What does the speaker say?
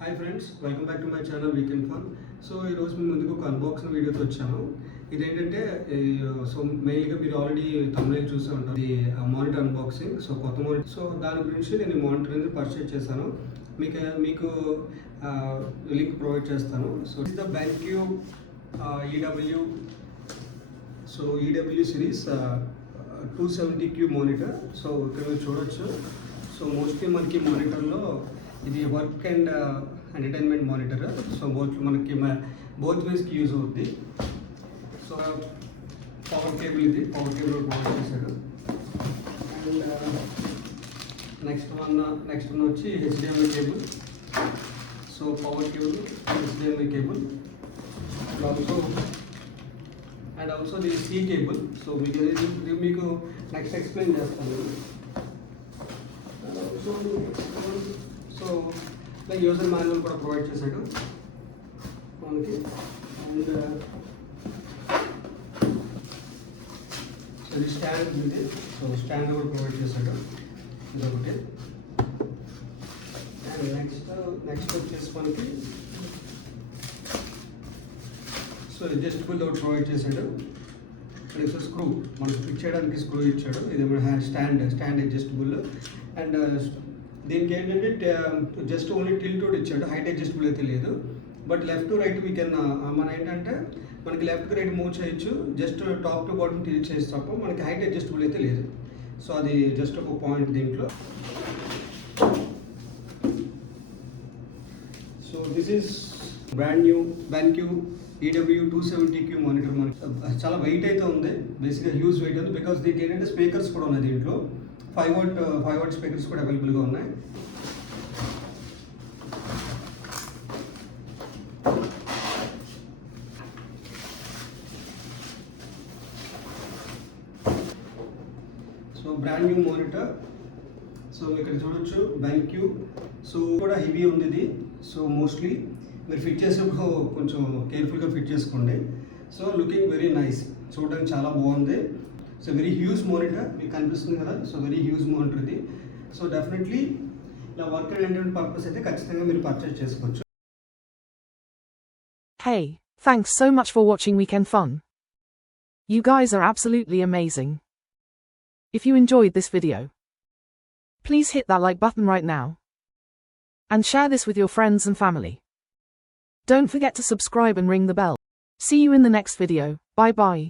Hi friends, welcome back to my channel weekend fun. So ఈరోజు మీ ముందుకు ఒక అన్బాక్సింగ్ వీడియోతో వచ్చాను. ఇదేంటంటే సో మెయిన్గా మీరు ఆల్రెడీ తమిళ చూసే ఉంటారు, ఇది మానిటర్ అన్బాక్సింగ్. సో కొత్త మానిటర్, సో దాని గురించి నేను ఈ మానిటర్ అనేది పర్చేజ్ చేశాను. మీకు లింక్ ప్రొవైడ్ చేస్తాను. So is the BenQ EW, so EW series 270Q monitor. So ఇక్కడ మీరు చూడొచ్చు. సో మోస్ట్లీ మనకి మానిటర్లో ఇది work and entertainment monitor. So మనకి బోత్ వేస్కి యూజ్ అవుద్ది. సో పవర్ కేబుల్, ఇది పవర్ కేబుల్ ప్రొవైడ్ చేశాడు. అండ్ నెక్స్ట్ వన్ వచ్చి HDMI cable. So power cable, HDMI cable and also the C cable. So మీకు నెక్స్ట్ ఎక్స్ప్లెయిన్ చేస్తాను. సో యూజర్ మాన్యువల్ కూడా ప్రొవైడ్ చేశాడు మనకి. అండ్ సో ఇది స్టాండ్ ఉంది. సో స్టాండ్ కూడా ప్రొవైడ్ చేశాడు, ఇదొకటి. అండ్ నెక్స్ట్ వచ్చేసి మనకి సో అడ్జస్టబుల్ ఒకటి ప్రొవైడ్ చేశాడు. ఇక్కడ స్క్రూ మనకు ఫిక్స్ చేయడానికి స్క్రూ ఇచ్చాడు. ఇది స్టాండ్ అడ్జస్టబుల్. అండ్ దీనికి ఏంటంటే జస్ట్ ఓన్లీ టిల్ట్ ఇచ్చాడు, హైట్ అడ్జస్టబుల్ అయితే లేదు. But left to right we can ఏంటంటే మనకి లెఫ్ట్కి రైట్ మూవ్ చేయొచ్చు, just top to bottom tilt చేసి తప్ప మనకి హైట్ అడ్జస్టబుల్ అయితే లేదు. సో అది జస్ట్ ఒక పాయింట్ దీంట్లో. So this is brand new BenQ EW 270Q monitor. మనకి చాలా వెయిట్ అయితే ఉంది, బేసిక్గా హ్యూజ్ వెయిట్ ఉంది. బికాస్ దీనికి ఏంటంటే స్పీకర్స్ కూడా ఉన్నాయి దీంట్లో. 5 వాట్ స్పీకర్స్ కూడా అవైలబుల్గా ఉన్నాయి. So brand new monitor. So ఇక్కడ చూడొచ్చు BenQ. సో కూడా హెవీ ఉంది ఇది. సో మోస్ట్లీ మీరు ఫిట్ చేసేప్పుడు కొంచెం కేర్ఫుల్గా ఫిట్ చేసుకోండి. సో లుకింగ్ వెరీ నైస్, చూడడానికి చాలా బాగుంది. సో వెరీ హ్యూజ్ మానిటర్, మీకు కనిపిస్తుంది కదా. సో వెరీ హ్యూజ్ మానిటర్ ఇది. సో డెఫినెట్లీ ఇలా వర్క్ అండ్ ఎంటర్టైన్మెంట్ పర్పస్ అయితే ఖచ్చితంగా మీరు పర్చేజ్ చేసుకోవచ్చు. Hey, thanks so much for watching Weekend Fun. You guys are absolutely amazing. If you enjoyed this video, please hit that like button right now and share this with your friends and family. Don't forget to subscribe and ring the bell. See you in the next video. Bye bye.